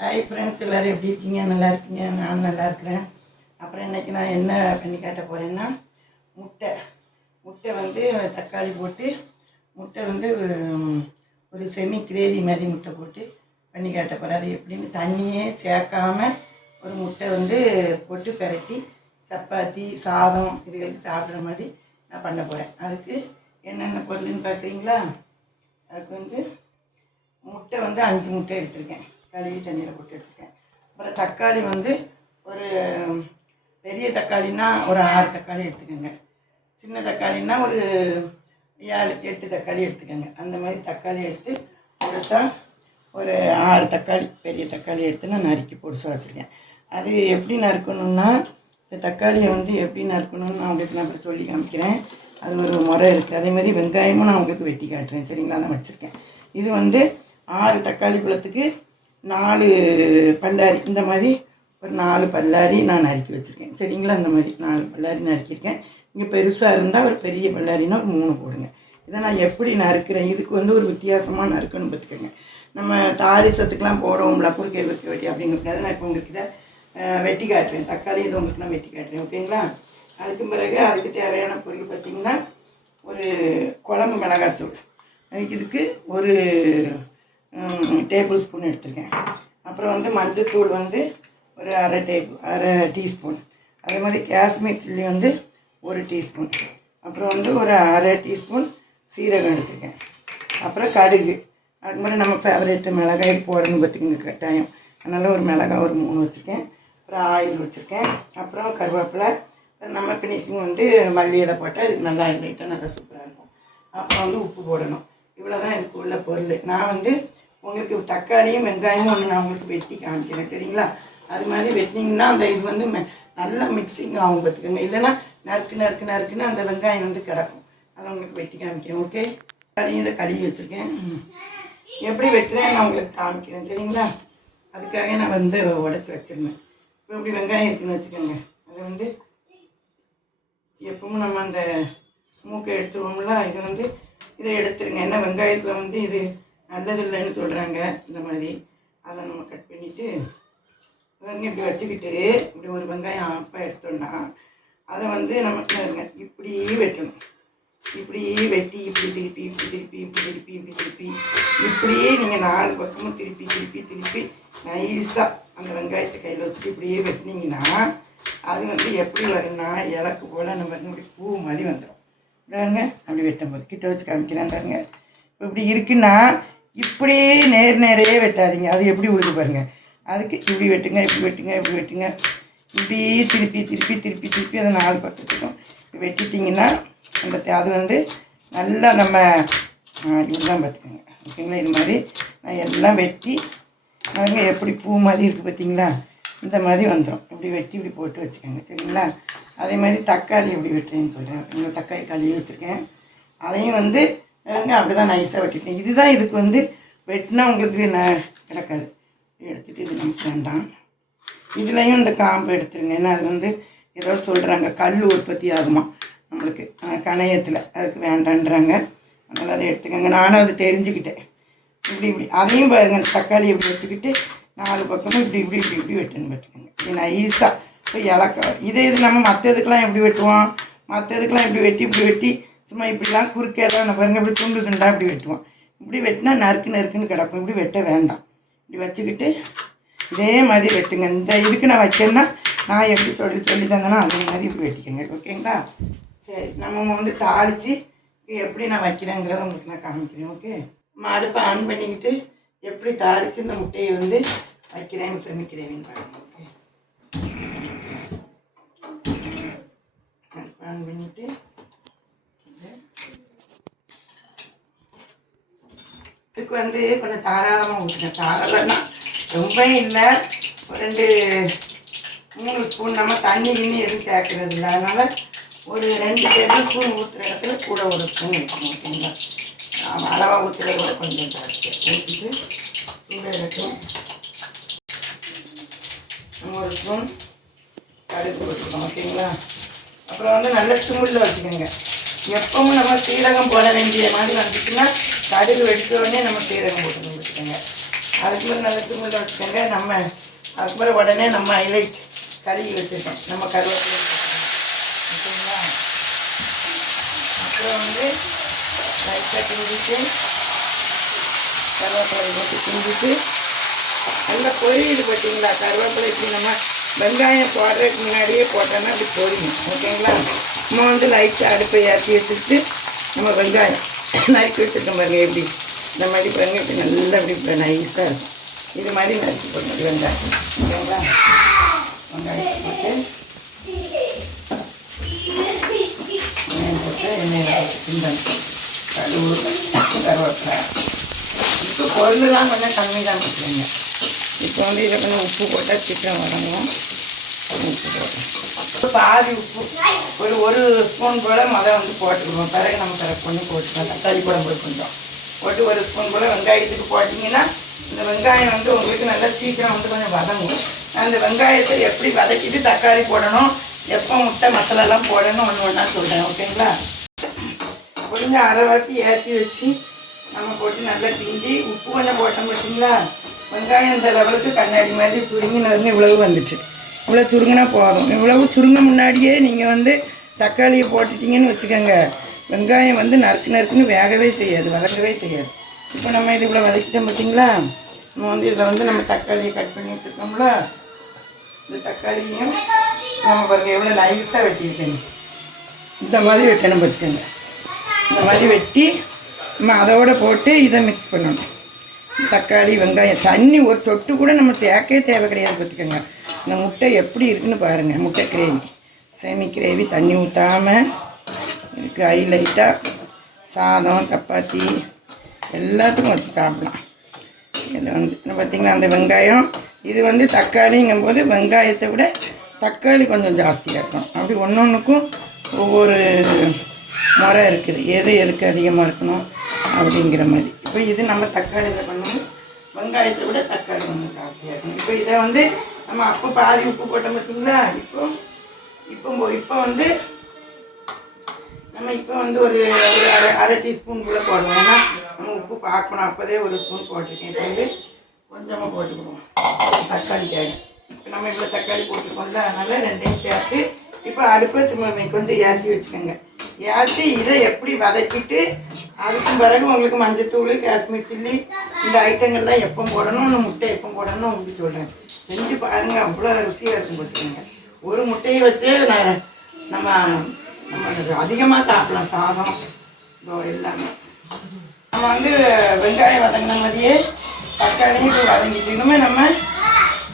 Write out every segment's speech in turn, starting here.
Hi friends, எல்லோரும் எப்படி இருக்கீங்க? நல்லா இருக்கீங்க? நான் நல்லா இருக்கிறேன். அப்புறம் இன்றைக்கி நான் என்ன பண்ணி காட்ட போகிறேன்னா, முட்டை வந்து தக்காளி போட்டு முட்டை வந்து ஒரு செமி கிரேவி மாதிரி முட்டை போட்டு பண்ணி காட்ட போகிறேன். அது எப்படின்னு தண்ணியே சேர்க்காம ஒரு முட்டை வந்து போட்டு பெரட்டி சப்பாத்தி சாதம் இதுகளுக்கு சாப்பிட்ற மாதிரி நான் பண்ண போகிறேன். அதுக்கு என்னென்ன பொருள்னு பார்க்குறீங்களா? அதுக்கு வந்து முட்டை வந்து 5 முட்டை எடுத்திருக்கேன், கழுவி தண்ணியில் போட்டு எடுத்துருக்கேன். அப்புறம் தக்காளி வந்து ஒரு பெரிய தக்காளின்னா ஒரு 6 தக்காளி எடுத்துக்கோங்க. சின்ன தக்காளின்னா ஒரு 7-8 தக்காளி எடுத்துக்கோங்க. அந்த மாதிரி தக்காளி எடுத்து கொடுத்தா ஒரு 6 தக்காளி பெரிய தக்காளி எடுத்து நான் நறுக்கி பொடிசா வச்சுருக்கேன். அது எப்படி நறுக்கணுன்னா, இந்த தக்காளியை வந்து எப்படி நறுக்கணும்னு நான் உங்களுக்கு நான் அப்புறம் சொல்லி காமிக்கிறேன். அது ஒரு முறை இருக்குது. அதேமாதிரி வெங்காயமும் நான் உங்களுக்கு வெட்டி காட்டுறேன். சரிங்களா? நான் வச்சுருக்கேன். இது வந்து 6 தக்காளி பழத்துக்கு 4 பல்லாரி, இந்த மாதிரி ஒரு 4 பல்லாரி நான் நறுக்கி வச்சுருக்கேன். சரிங்களா? இந்த மாதிரி 4 பல்லாரி நறுக்கியிருக்கேன். இங்கே பெருசாக இருந்தால் ஒரு பெரிய பல்லாரின்னா ஒரு 3 போடுங்க. இதை நான் எப்படி நறுக்கிறேன், இதுக்கு வந்து ஒரு வித்தியாசமாக நறுக்கணும் பார்த்துக்கோங்க. நம்ம தாளிசத்துக்கெலாம் போடுவோம்ல குறுக்கை வெட்டி அப்படிங்கக்கூடாது. நான் இப்போ உங்களுக்கு இதை வெட்டி காட்டுறேன். தக்காளி இதை உங்களுக்கு நான் வெட்டி காட்டுறேன். ஓகேங்களா? அதுக்கு பிறகு அதுக்கு தேவையான பொருள் பார்த்திங்கன்னா, ஒரு குழம்பு மிளகாத்தூள், இதுக்கு ஒரு டேபிள் ஸ்பூன் எடுத்துருக்கேன். அப்புறம் வந்து மஞ்சத்தூள் வந்து ஒரு அரை டீஸ்பூன். அதே மாதிரி காஷ்மீர் சில்லி வந்து 1 டீஸ்பூன். அப்புறம் வந்து ஒரு அரை டீஸ்பூன் சீரகம் எடுத்துருக்கேன். அப்புறம் கடுகு, அதுக்கு மாதிரி நம்ம ஃபேவரேட்டு மிளகாய் போடணும்னு பார்த்திங்க கட்டாயம். அதனால் ஒரு மிளகாய் ஒரு 3 வச்சுருக்கேன். அப்புறம் ஆயில் வச்சுருக்கேன். அப்புறம் கருவேப்பிலை, நம்ம ஃபினிஷிங் வந்து மல்லியில் போட்டால் இதுக்கு நல்லா லைட்டாக நல்லா சூப்பராக இருக்கும். அப்புறம் வந்து உப்பு போடணும். இவ்வளோ தான் இதுக்கு உள்ள பொருள். நான் வந்து உங்களுக்கு தக்காளியும் வெங்காயமும் ஒன்று நான் உங்களுக்கு வெட்டி காமிக்கிறேன். சரிங்களா? அது மாதிரி வெட்டினீங்கன்னா அந்த இது வந்து நல்லா மிக்சிங் ஆகும் பார்த்துக்கோங்க. இல்லைன்னா நறுக்குன்னு அந்த வெங்காயம் வந்து கிடக்கும். அதை உங்களுக்கு வெட்டி காமிக்கிறேன். ஓகே? தக்காளியும் இதை கழுவி வச்சுருக்கேன். எப்படி வெட்டுறேன் நான் உங்களுக்கு காமிக்கிறேன். சரிங்களா? அதுக்காக நான் வந்து உடச்சி வச்சுருந்தேன். இப்போ இப்படி வெங்காயம் இருக்குதுன்னு வச்சுக்கோங்க. அதை வந்து எப்பவும் நம்ம அந்த மூக்கை எடுத்துருவோம்ல, இது வந்து இதை எடுத்துருங்க. ஏன்னா வெங்காயத்தில் வந்து இது நல்லது இல்லைன்னு சொல்கிறாங்க. இந்த மாதிரி அதை நம்ம கட் பண்ணிவிட்டு இப்படி வச்சுக்கிட்டு இப்படி ஒரு வெங்காயம் ஆஃபாக எடுத்தோம்னா அதை வந்து நம்ம இப்படி வெட்டணும். இப்படி வெட்டி இப்படி திருப்பி இப்படியே நீங்கள் 4 பக்கமும் திருப்பி நைஸாக அந்த வெங்காயத்தை கையில் வச்சுட்டு இப்படியே வெட்டினீங்கன்னா அது வந்து எப்படி வரும்னா இலக்கு போல் நம்ம இப்படி பூ மாதிரி வந்துடும். பாருங்க, அப்படி வெட்டும் போது கிட்ட வச்சு காமிக்கிறேன் பாருங்க. இப்போ இப்படி இருக்குன்னா இப்படியே நேரையே வெட்டாதீங்க. அது எப்படி உழுது பாருங்கள். அதுக்கு இப்படி வெட்டுங்க இப்படி திருப்பி அதை 4 பக்கத்துக்கும் வெட்டிட்டிங்கன்னா அந்த அது வந்து நல்லா நம்ம இப்படி தான் பார்த்துக்கோங்க. ஓகேங்களா? இது மாதிரி நான் எல்லாம் வெட்டி பாருங்க எப்படி பூ மாதிரி இருக்குது பார்த்தீங்களா? இந்த மாதிரி வந்துடும். இப்படி வெட்டி இப்படி போட்டு வச்சுக்கோங்க. சரிங்களா? அதே மாதிரி தக்காளி எப்படி வெட்டுறேன்னு சொல்கிறேன். இந்த தக்காளி கழுவி வச்சுருக்கேன். அதையும் வந்து அப்படி தான் நைஸாக வெட்டிட்டேன். இதுதான் இதுக்கு வந்து வெட்டினா உங்களுக்கு கிடக்காது. எடுத்துகிட்டு இது நமக்கு வேண்டாம். இதுலேயும் இந்த காம்பு எடுத்துருங்க. ஏன்னா அது வந்து ஏதோ சொல்கிறாங்க கல் உற்பத்தி ஆகுமா நம்மளுக்கு கணையத்தில், அதுக்கு வேண்டான்றாங்க. அதனால் அதை எடுத்துக்கோங்க. நானும் அதை தெரிஞ்சுக்கிட்டேன். இப்படி அதையும் பாருங்கள், தக்காளி இப்படி வச்சுக்கிட்டு 4 பக்கமும் இப்படி வெட்டுன்னு பார்த்துக்கோங்க. இப்படி நைஸாக இப்போ இதே இது நம்ம மற்றதுக்கெலாம் எப்படி வெட்டுவோம், மற்றதுக்கெலாம் இப்படி வெட்டி சும்மா இப்படிலாம் குறுக்கெல்லாம் நான் பாருங்கள் இப்படி துண்டாக இப்படி வெட்டுவோம். இப்படி வெட்டினா நறுக்குன்னு கிடக்கும். இப்படி வெட்ட வேண்டாம். இப்படி வச்சுக்கிட்டு இதே மாதிரி வெட்டுங்க. இந்த இதுக்கு நான் வைக்கிறேன்னா நான் எப்படி சொல்லி தந்தேன்னா அதே மாதிரி இப்படி வெட்டிக்கோங்க. ஓகேங்களா? சரி, நம்ம வந்து தாளித்து எப்படி நான் வைக்கிறேங்கிறத உங்களுக்கு நான் காமிக்கிறேன். ஓகே? அடுப்பை ஆன் பண்ணிக்கிட்டு எப்படி தாளித்து இந்த முட்டையை வந்து வைக்கிறேன்னு சமைக்கிறேன்னு பாருங்கள். ஓகே? அடுப்பை ஆன் பண்ணிவிட்டு இதுக்கு வந்து கொஞ்சம் தாராளமாக ஊற்றுறேன். தாராளம்னா ரொம்ப இல்லை, 2-3 ஸ்பூன். நம்ம தண்ணி எதுவும் சேர்க்கறது இல்லை. அதனால் ஒரு 2 டேபிள் ஸ்பூன் ஊற்றுற இடத்துல கூட 1 ஸ்பூன் வைக்கணும். ஓகேங்களா? அளவாக ஊற்றுறத கூட கொஞ்சம் ஜாஸ்தி ஊற்றிட்டு சூட இருக்கும். 1 ஸ்பூன் கடுகு போட்டுக்கணும். ஓகேங்களா? அப்புறம் வந்து நல்ல சிம்மில் வச்சுக்கோங்க. எப்பவும் நம்ம சீரகம் போட வேண்டிய மாதிரி வந்துச்சுன்னா கடுகு வெடித்த உடனே நம்ம சீரகம் போட்டுக்கணும் வச்சுக்கோங்க. அதுக்குள்ளே நல்ல சிம்மில் வச்சுக்கோங்க. நம்ம அதுக்கப்புறம் உடனே நம்ம ஹைலைட் கழுவி வச்சுருக்கோம் நம்ம கருவேப்பிலை. ஓகேங்களா? அப்புறம் வந்து லைட்டாக கிண்டிட்டு கருவேப்பிலை போட்டு கிண்டிட்டு நல்லா பொரியுது பார்த்தீங்களா? கருவேப்பிலை இப்படி நம்ம வெங்காயம் போடுறதுக்கு முன்னாடியே போட்டோன்னா அப்படி பொரியும். ஓகேங்களா? நம்ம வந்து லைட்டாக அடுப்பை ஏற்றி வச்சுட்டு நம்ம வெங்காயம் நறுக்கி வச்சுருக்கோம் பாருங்க. எப்படி இந்த மாதிரி பாருங்க, இப்படி நல்லா இப்படி நைஸாக இருக்கும். இது மாதிரி நறுக்கி போடுங்க வெங்காயம். ஓகேங்களா? வெங்காயம் போட்டு எண்ணெயில் போட்டு கிண்டணும். கடுகு கருவேப்பிலை இப்போ பொருள்லாம் கொஞ்சம் கம்மி தான் போட்டுருங்க. இப்போ வந்து இதை கொஞ்சம் உப்பு போட்டால் சீக்கிரம் வதங்கும். உப்பு போட்டோம், பாதி உப்பு ஒரு ஸ்பூன் போல் வந்து போட்டுருவோம். பிறகு நம்ம கரெக்ட் பண்ணி போட்டுக்கலாம். தக்காளி குழம்பு கொஞ்சம் போட்டு ஒரு ஸ்பூன் போல் வெங்காயத்துக்கு போட்டிங்கன்னா இந்த வெங்காயம் வந்து உங்களுக்கு நல்லா சீக்கிரம் வந்து கொஞ்சம் வதங்கும். அந்த வெங்காயத்தை எப்படி வதக்கிட்டு தக்காளி போடணும், எப்போ முட்டை மசாலாலாம் போடணும் ஒன்று ஒன்றா சொல்கிறேன். ஓகேங்களா? கொஞ்சம் அரைவாசி ஏற்றி வச்சு நம்ம போட்டு நல்லா கிண்டி உப்பு கொஞ்சம் போட்டோம் பார்த்தீங்களா? வெங்காயம் இந்த லெவலுக்கு கண்ணாடி மாதிரி சுருங்கினது இவ்வளவு வந்துச்சு. இவ்வளோ சுருங்கினா போதும். இவ்வளவு சுருங்க முன்னாடியே நீங்கள் வந்து தக்காளியை போட்டுட்டிங்கன்னு வச்சுக்கோங்க, வெங்காயம் வந்து நறுக்கு நறுக்குன்னு வேகவே செய்யாது, வதங்கவே செய்யாது. இப்போ நம்ம இது இவ்வளோ வதக்கிட்டோம் பார்த்தீங்களா? நம்ம வந்து இதில் வந்து நம்ம தக்காளியை கட் பண்ணி வச்சுருக்கோம்ல, இந்த தக்காளியும் நம்ம பாருங்க எவ்வளோ நைஸாக வெட்டியிருக்கேங்க. இந்த மாதிரி வெட்டணும் பார்த்துக்கோங்க. இந்த மாதிரி வெட்டி நம்ம அதோடு போட்டு இதை மிக்ஸ் பண்ணணும். தக்காளி வெங்காயம் தண்ணி ஒரு சொட்டு கூட நம்ம சேர்க்கவே தேவை கிடையாது பார்த்துக்கோங்க. இந்த முட்டை எப்படி இருக்குன்னு பாருங்கள். முட்டை கிரேவி, செமி கிரேவி, தண்ணி ஊற்றாமல் இதுக்கு ஹைலைட்டாக சாதம் சப்பாத்தி எல்லாத்துக்கும் வச்சு சாப்பிடலாம். இது வந்து பார்த்திங்கன்னா அந்த வெங்காயம் இது வந்து தக்காளிங்கும்போது வெங்காயத்தை விட தக்காளி கொஞ்சம் ஜாஸ்தியாக இருக்கும். அப்படி ஒன்று ஒன்றுக்கும் ஒவ்வொரு முறை இருக்குது, எதுக்கு அதிகமாக இருக்கணும் அப்படிங்கிற மாதிரி. இப்போ இது நம்ம தக்காளியில் பண்ணணும், வெங்காயத்தை விட தக்காளி கொஞ்சம் ஜாஸ்தியாக இருக்கணும். இப்போ இதை வந்து நம்ம அப்போ பாதி உப்பு போட்டோம் பார்த்தீங்களா? இப்போ வந்து நம்ம ஒரு அரை டீஸ்பூன் கூட போடுவோம். ஏன்னா நம்ம உப்பு பார்க்கணும், அப்போதே ஒரு ஸ்பூன் போட்டிருக்கேன். இப்போ வந்து கொஞ்சமாக போட்டுக்கிடுவோம் தக்காளிக்காக. இப்போ நம்ம இவ்வளோ தக்காளி போட்டுருக்கோம்ல, அதனால் ரெண்டையும் சேர்த்து இப்போ அடுப்பை கொஞ்சம் ஏற்றி வச்சுக்கோங்க. ஏற்றி இதை எப்படி வதக்கிட்டு அதுக்கு பிறகு உங்களுக்கு மஞ்சத்தூள், காஷ்மீர் சில்லி இந்த ஐட்டங்கள்லாம் எப்போ போடணும், இன்னும் முட்டை எப்போ போடணும்னு உங்களுக்கு சொல்கிறேன். செஞ்சு பாருங்கள், அவ்வளோ ருசியாக இருக்கும் போட்டுருங்க. ஒரு முட்டையை வச்சு நம்ம அதிகமாக சாப்பிடலாம். சாதம் எல்லாமே நம்ம வந்து வெங்காயம் வதங்கின மாதிரியே தக்காளியும் இப்போ வதங்கிட்டு இன்னுமே நம்ம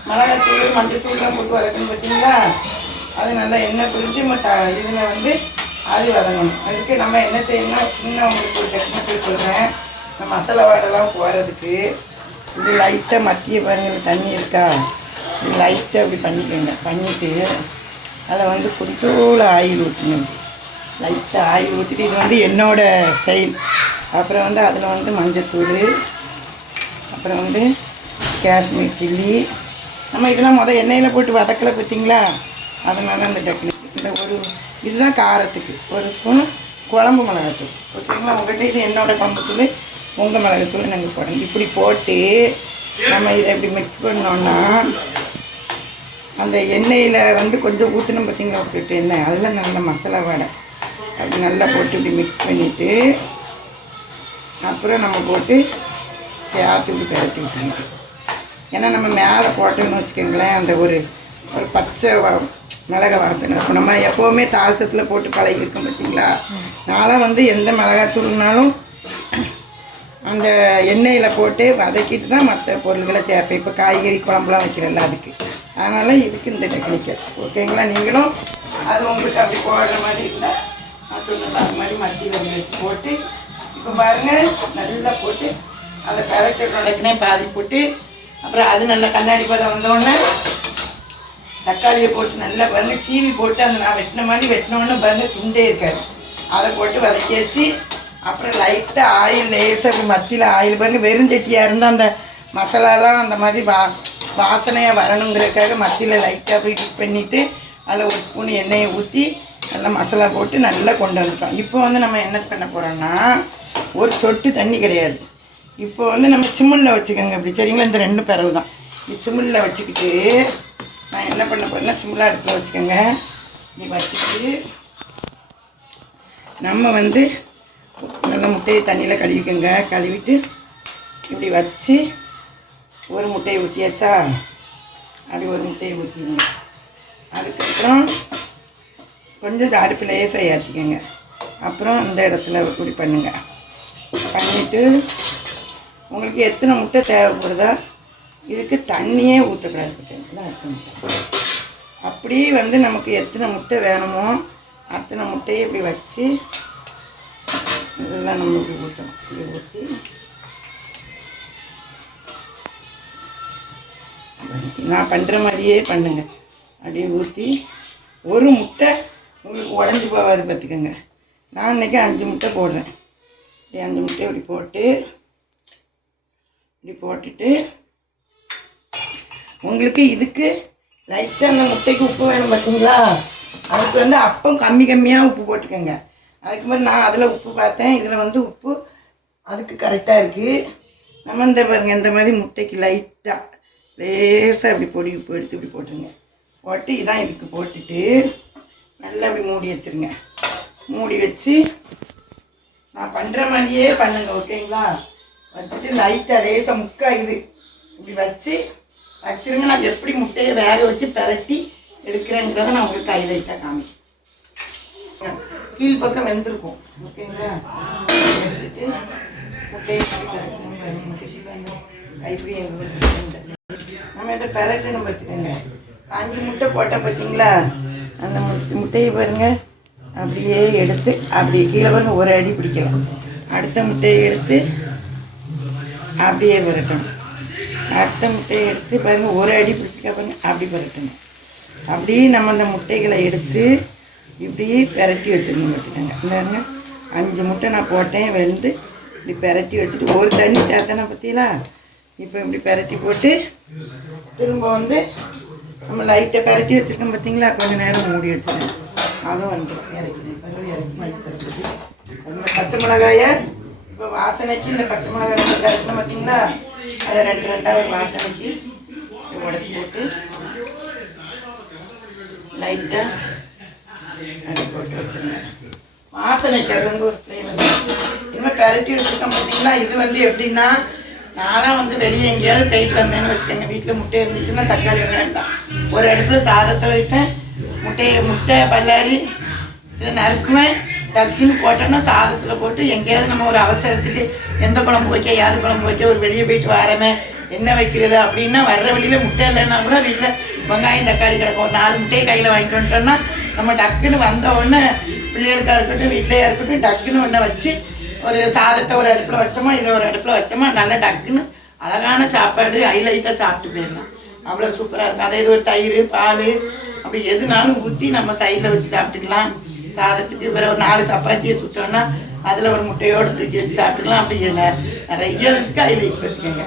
மிளகாத்தூள் மஞ்சத்தூள்லாம் போட்டு வதக்கணும் பார்த்தீங்களா? அது நல்லா எண்ணெய் பிரிஞ்சு இதில் வந்து அது வதங்கணும். அதுக்கு நம்ம என்ன செய்யணும்னா சின்ன உங்களுக்கு ஒரு டெக்னிக்கல் சொல்கிறேன். இந்த மசாலா வாடெல்லாம் போகிறதுக்கு இப்படி லைட்டாக மத்திய பாருங்கள் தண்ணி இருக்கா, இப்படி லைட்டாக அப்படி பண்ணிக்கோங்க. பண்ணிவிட்டு அதில் வந்து கொஞ்சோட ஆயில் ஊற்றணும். லைட்டாக ஆயில் ஊற்றிட்டு இது வந்து என்னோடய ஸ்டைல். அப்புறம் வந்து அதில் வந்து மஞ்சத்தூள், அப்புறம் வந்து காஷ்மீர் சில்லி. நம்ம இதெல்லாம் எண்ணெயில் போட்டு வதக்கலை பார்த்தீங்களா? அதனால அந்த டெக்னிக் இந்த இதுதான் காரத்துக்கு ஒரு ஸ்பூன் குழம்பு மிளகாத்தூள். ஓகேங்களா? உங்கள்கிட்ட இது என்னோடய குழம்புத்தூள், உங்கள் மிளகாத்தூள் நாங்கள் போடணும். இப்படி போட்டு நம்ம இதை எப்படி மிக்ஸ் பண்ணோன்னா அந்த எண்ணெயில் வந்து கொஞ்சம் ஊற்றணும் பார்த்தீங்களா? விட்டுட்டு எண்ணெய் அதில் நல்ல மசாலா வடை அப்படி நல்லா போட்டு இப்படி மிக்ஸ் பண்ணிவிட்டு அப்புறம் நம்ம போட்டு சேர்த்து இப்படி கரட்டி விட்டுருங்க. ஏன்னா நம்ம மேலே போட்டோன்னு வச்சுக்கோங்களேன், அந்த ஒரு பச்சை மிளகா வாசனை இருக்கும். நம்ம எப்போவுமே தாளசத்தில் போட்டு பழகிருக்கோம் பார்த்தீங்களா? நான்லாம் வந்து எந்த மிளகாத்தூள்னாலும் அந்த எண்ணெயில் போட்டு வதக்கிட்டு தான் மற்ற பொருள்களை சேர்ப்பேன். இப்போ காய்கறி குழம்புலாம் வைக்கிறேன்ல அதுக்கு. அதனால் இதுக்கு இந்த டெக்னிக்கல். ஓகேங்களா? நீங்களும் அது உங்களுக்கு அப்படி போடுற மாதிரி இல்லை, நான் சொன்னது அது மாதிரி மத்தியில் வச்சு போட்டு இப்போ பாருங்கள் நல்லா போட்டு அதை கரெக்டாக நடக்குனே பாதி போட்டு அப்புறம் அது நல்லா கண்ணாடி பதம் வந்தோடனே தக்காளியை போட்டு நல்லா பாருங்க சீவி போட்டு அந்த நான் வெட்டின மாதிரி வெட்டினோடனே பாருங்க துண்டே இருக்காது. அதை போட்டு வதக்கி வச்சு அப்புறம் லைட்டாக ஆயில் லேசாக அப்படி மத்தியில் ஆயில் பாருங்க. வெறுஞ்சட்டியாக இருந்தால் அந்த மசாலாலாம் அந்த மாதிரி வாசனையாக வரணுங்கிறதுக்காக மத்தியில் லைட்டாக அப்படி டிப் பண்ணிவிட்டு அதில் ஒரு ஸ்பூன் எண்ணெயை ஊற்றி நல்லா மசாலா போட்டு நல்லா கொண்டு வந்துட்டோம். இப்போ வந்து நம்ம என்ன பண்ண போகிறோம்னா ஒரு சொட்டு தண்ணி கிடையாது, இப்போ வந்து நம்ம சிம்மில் வச்சுக்கோங்க அப்படி சரிங்களா. இந்த 2 பிறகு தான் சிம்மில் வச்சுக்கிட்டு நான் என்ன பண்ண போகிறேன்னா சிம்மில் அடுப்பில் வச்சுக்கோங்க. நீ வச்சுக்கிட்டு நம்ம வந்து நல்லா முட்டையை தண்ணியில் கழுவிக்கோங்க. கழுவிட்டு இப்படி வச்சு ஒரு முட்டையை ஊற்றியாச்சா, அப்படி ஒரு முட்டையை ஊற்றிடுங்க. அதுக்கப்புறம் கொஞ்சம் அடுப்பில் லேசாக ஏற்றிக்கோங்க. அப்புறம் இந்த இடத்துல இப்படி பண்ணுங்கள். பண்ணிவிட்டு உங்களுக்கு எத்தனை முட்டை தேவைப்படுதோ இதுக்கு தண்ணியே ஊற்றக்கூடாது. பார்த்தீங்கன்னா எத்தனை முட்டை அப்படியே வந்து நமக்கு எத்தனை முட்டை வேணுமோ அத்தனை முட்டையை இப்படி வச்சு இதெல்லாம் நம்ம இப்படி ஊற்றணும். இப்படி ஊற்றி நான் பண்ணுற மாதிரியே பண்ணுங்க. அப்படியே ஊற்றி ஒரு முட்டை உங்களுக்கு உடஞ்சி போகாது பார்த்துக்கோங்க. நான் இன்றைக்கி 5 முட்டை போடுறேன். இப்படி 5 முட்டை இப்படி போட்டு இப்படி போட்டுட்டு உங்களுக்கு இதுக்கு லைட்டாக அந்த முட்டைக்கு உப்பு வேணும் பார்த்தீங்களா, அதுக்கு வந்து அப்பம் கம்மியாக உப்பு போட்டுக்கோங்க. அதுக்கு மாதிரி நான் அதில் உப்பு பார்த்தேன், இதில் வந்து உப்பு அதுக்கு கரெக்டாக இருக்குது. நம்ம இந்த பாருங்க இந்த மாதிரி முட்டைக்கு லைட்டாக லேசாக இப்படி பொடி உப்பு எடுத்து இப்படி போட்டுருங்க. போட்டு இதான் இதுக்கு போட்டுட்டு நல்லா இப்படி மூடி வச்சுருங்க. மூடி வச்சு நான் பண்ணுற மாதிரியே பண்ணுங்க ஓகேங்களா. வச்சுட்டு லைட்டாக லேசாக இது இப்படி வச்சுருங்க. நான் எப்படி முட்டையை வேக வச்சு பரட்டி எடுக்கிறேங்கிறத நான் உங்களுக்கு கை லைட்டாக காமிக்கிறேன். கீழ் பக்கம் வெந்திருக்கும் ஓகேங்களா. எடுத்துட்டு முட்டையை கைப்படி நம்ம இதை பரட்டணும் பார்த்துக்கோங்க. 5 முட்டை போட்டால் பார்த்தீங்களா, அந்த முட்டையை பாருங்கள் அப்படியே எடுத்து அப்படியே கீழே பாருங்க ஒரு அடி பிடிக்கலாம். அடுத்த முட்டையை எடுத்து அப்படியே பரட்டணும். அடுத்த முட்டையை எடுத்து பாருங்கள் ஒரு அடி பிடிச்சிக்கா பாருங்கள் அப்படி பரட்டணும். அப்படியே நம்ம அந்த முட்டைகளை எடுத்து இப்படியே பெரட்டி வச்சுருங்க பார்த்துக்கோங்க. இந்தாருங்க 5 முட்டை நான் போட்டேன் வெந்து இப்படி பெரட்டி வச்சுட்டு ஒரு தண்ணி சேர்த்தனா பார்த்தீங்களா. இப்போ இப்படி பெரட்டி போட்டு திரும்ப வந்து நம்ம லைட்டை பெரட்டி வச்சுருக்கோம் பார்த்தீங்களா, கொஞ்சம் நேரம் மூடி வச்சுருக்கேன். அதுவும் வந்துடும் இறக்கிறேன். இறக்கி மாதிரி அந்த பச்சை மிளகாயை இப்போ வாசனைக்கு இந்த பச்சை மிளகாய் 2 கரைக்கணும் பார்த்தீங்களா, அதை 2 ஒரு வாசனைக்கு உடச்சி போட்டு லைட்டாக அப்படி போட்டு வச்சுருங்க. வாசனைக்கு அது வந்து ஒரு ஃப்ளேவர். இனிமேல் பெரட்டி வச்சுருக்கோம் பார்த்தீங்களா. இது வந்து எப்படின்னா நானும் வந்து வெளியே எங்கேயாவது போயிட்டு வந்தேன்னு வச்சுக்கோங்க, வீட்டில் முட்டை இருந்துச்சுன்னா தக்காளி வெங்காயம் தான் ஒரு அடுப்பில் சாதத்தை வைப்பேன். முட்டை பல்லாரி இதை நறுக்குவேன். டக்குன்னு போட்டோன்னா சாதத்தில் போட்டு எங்கேயாவது நம்ம ஒரு அவசரத்துக்கு எந்த குழம்பு வைக்க யாது குழம்பு வைக்க ஒரு வெளியே போயிட்டு வரமே என்ன வைக்கிறது அப்படின்னா வர்ற வழியில் முட்டை இல்லைன்னா கூட வீட்டில் வெங்காயம் தக்காளி கிடக்கும். ஒரு 4 முட்டையை கையில் வாங்கிட்டு வந்துட்டோம்னா நம்ம டக்குன்னு வந்த உடனே பிள்ளைகளுக்காக இருக்கட்டும் வீட்டிலையாக இருக்கட்டும் டக்குன்னு ஒன்றை வச்சு ஒரு சாதத்தை ஒரு அடுப்பில் வச்சோமா இதை ஒரு அடுப்பில் வச்சோமா நல்லா டக்குன்னு அழகான சாப்பாடு ஹைலைட்டாக சாப்பிட்டு போயிடலாம். அவ்வளோ சூப்பராக இருக்கும். அதே இது ஒரு தயிர் பால் அப்படி எதுனாலும் ஊற்றி நம்ம சைடில் வச்சு சாப்பிட்டுக்கலாம். சாதத்துக்கு வேறு ஒரு 4 சப்பாத்தியை சுட்டோன்னா அதில் ஒரு முட்டையோடு தூக்கி வச்சு சாப்பிட்டுக்கலாம். அப்படி நிறைய இதுக்கு ஹைலைட் பார்த்துக்கோங்க.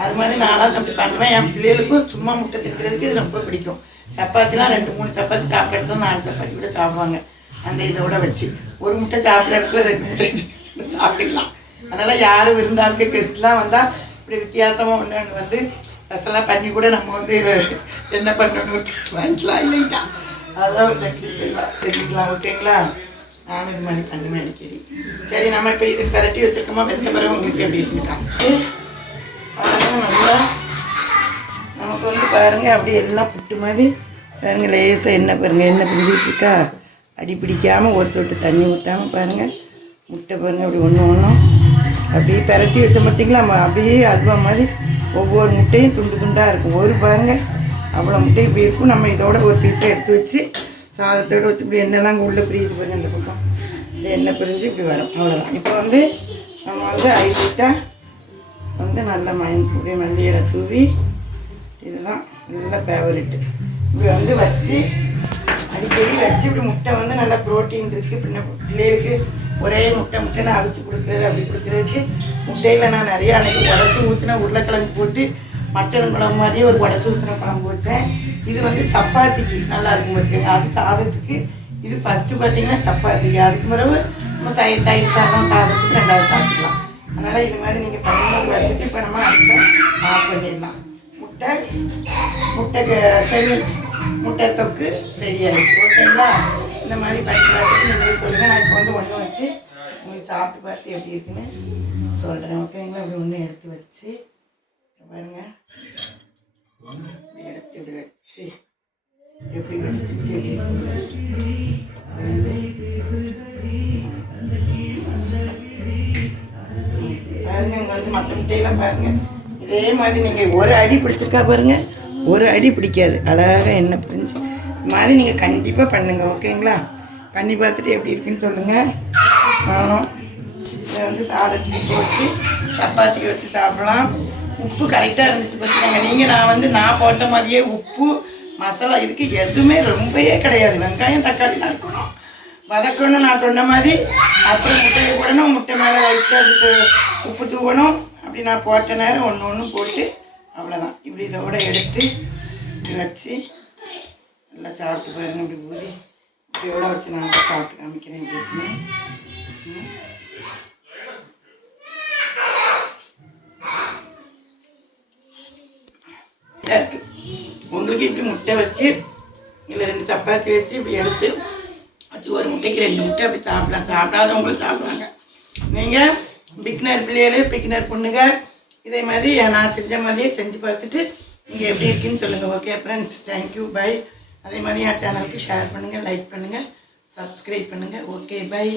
அது மாதிரி நானும் அப்படி பண்ணுவேன். என் பிள்ளைகளுக்கும் சும்மா முட்டை தைக்கிறதுக்கு இது ரொம்ப பிடிக்கும். சப்பாத்திலாம் 2-3 சப்பாத்தி சாப்பிட்றது தான் 4 சப்பாத்தி கூட சாப்பிடுவாங்க. அந்த இதோட வச்சு ஒரு முட்டை சாப்பிட்ற இடத்துல 2 முட்டை சாப்பிட்டுக்கலாம். அதனால் யாரும் விருந்தாளுக்கு கெஸ்ட்லாம் வந்தால் இப்படி வித்தியாசமாக ஒன்று வந்து ஸ்பெஷலாக பண்ணி கூட நம்ம வந்து என்ன பண்ணணும் வாங்கிக்கலாம் இல்லைங்களா. அதுதான் ஒரு தெரிஞ்சுக்கலாம் ஓகேங்களா. நானும் இது மாதிரி பண்ணுவேன் அடிக்கடி. சரி நம்ம இப்போ இது பரட்டி வச்சுருக்கோமா வெந்த பிறகு உங்களுக்கு எப்படி இருக்குன்னு பாருங்கள். நல்லா நமக்கு வந்து பாருங்கள் அப்படி எல்லாம் புட்டு மாதிரி பாருங்கள் லேசாக எண்ணெய் பாருங்கள் எண்ணெய் பிரிஞ்சிட்டு இருக்கா. அடி பிடிக்காமல் ஒரு சொட்டு தண்ணி ஊற்றாமல் பாருங்கள் முட்டை பாருங்கள் அப்படி ஒன்றும் அப்படியே பரட்டி வச்ச பார்த்தீங்களா. அப்படியே அல்வா மாதிரி ஒவ்வொரு முட்டையும் துண்டு துண்டாக இருக்கும். ஒரு பாருங்கள் அவ்வளோ முட்டையும் இப்படி இருக்கும். நம்ம இதோட ஒரு பீஸை எடுத்து வச்சு சாதத்தோடு வச்சு இப்படி எண்ணெய்லாம் உள்ளே பிரியுது பாருங்கள். இந்த பக்கம் இந்த எண்ணெய் பிரிஞ்சு இப்படி வரும். அவ்வளோதான். இப்போ வந்து நம்ம வந்து ஹைலைட்டாக வந்து நல்லா இப்படியே மல்லியில தூவி இதுதான் நல்ல ஃபேவரெட்டு. இப்படி வந்து வச்சு அடிக்கடி வச்சு இப்படி முட்டை வந்து நல்லா ப்ரோட்டீன் இருக்குது. பிள்ளைகளுக்கு ஒரே முட்டை நான் அவிச்சு கொடுக்குறது அப்படி கொடுக்குறதுக்கு முட்டையில் நான் நிறையா அன்றைக்கி உடச்சி ஊற்றின உருளைக்கிழங்கு போட்டு மட்டன் குழம்பு மாதிரியே ஒரு உடச்சி ஊற்றின குழம்பு வச்சேன். இது வந்து சப்பாத்திக்கு நல்லா இருக்கும் பார்த்துக்கோங்க. அது சாதத்துக்கு இது ஃபஸ்ட்டு பார்த்திங்கன்னா சப்பாத்திக்கு. அதுக்கு பிறகு நம்ம தயிர் சாதம் சாதத்துக்கு 2வது சாப்பிட்டுக்கலாம். அதனால் இது மாதிரி நீங்கள் பண்ணும்போது வச்சுட்டு இப்போ நம்ம அடுப்பை ஆஃப் பண்ணிடலாம். முட்டை செமி முட்டை தொக்கு ரெடி ஆகிடுச்சு. ஓகேங்களா? இந்த மாதிரி பண்ணி பார்த்துட்டு நீங்கள் சொல்லுங்கள். நான் இப்போ வந்து ஒன்று வச்சு உங்களுக்கு சாப்பிட்டு பார்த்து எப்படி இருக்குன்னு சொல்கிறேன். ஓகேங்களா? இப்படி ஒன்று எடுத்து வச்சு பாருங்கள், எடுத்து இப்படி வச்சு எப்படி வச்சுட்டு எப்படி பாருங்க. இங்கே வந்து மற்ற முட்டையெல்லாம் பாருங்கள், இதே மாதிரி நீங்கள் ஒரு அடி பிடிச்சிருக்கா பாருங்கள், ஒரு அடி பிடிக்காது, அழகாக எண்ணெய் பிரிஞ்சு. இது மாதிரி நீங்கள் கண்டிப்பாக பண்ணுங்கள். ஓகேங்களா? பண்ணி பார்த்துட்டு எப்படி இருக்குன்னு சொல்லுங்கள். நானும் இதை வந்து சாதத்துக்கு வச்சு சப்பாத்திக்கு வச்சு சாப்பிடலாம். உப்பு கரெக்டாக இருந்துச்சு பார்த்துக்கோங்க. நான் போட்ட மாதிரியே உப்பு மசாலா இதுக்கு எதுவுமே ரொம்பவே கிடையாது. வெங்காயம் தக்காளி நறுக்கணும், வதக்கணும் நான் சொன்ன மாதிரி. அப்புறம் முட்டையை போடணும், முட்டை மேலே லைட்டாக உப்பு தூவணும். அப்படி நான் போட்ட நேரம் ஒன்று ஒன்று போட்டு அவ்வளோதான். இப்படி இதோட எடுத்து இப்படி வச்சு நல்லா சாப்பிட்டு பாருங்க. இப்படி ஊதி இப்படியோட வச்சு நான் சாப்பிட்டு காமிக்கிறேன். எப்படின்னு இருக்கு. உங்களுக்கு இப்படி முட்டை வச்சு இல்லை 2 சப்பாத்தி வச்சு இப்படி எடுத்து வச்சு ஒரு முட்டைக்கு 2 முட்டை அப்படி சாப்பிடலாம். சாப்பிடாதவங்களும் சாப்பிடுவாங்க. நீங்கள் பிகினர் பிள்ளைகளே பிகினர் பொண்ணுங்க இதே மாதிரி நான் செஞ்ச மாதிரியே செஞ்சு பார்த்துட்டு நீங்கள் எப்படி இருக்குன்னு சொல்லுங்கள். Okay friends, thank you, bye. அதே மாதிரி என் சேனலுக்கு ஷேர் பண்ணுங்கள், லைக் பண்ணுங்கள், சப்ஸ்கிரைப் பண்ணுங்கள். Okay, by.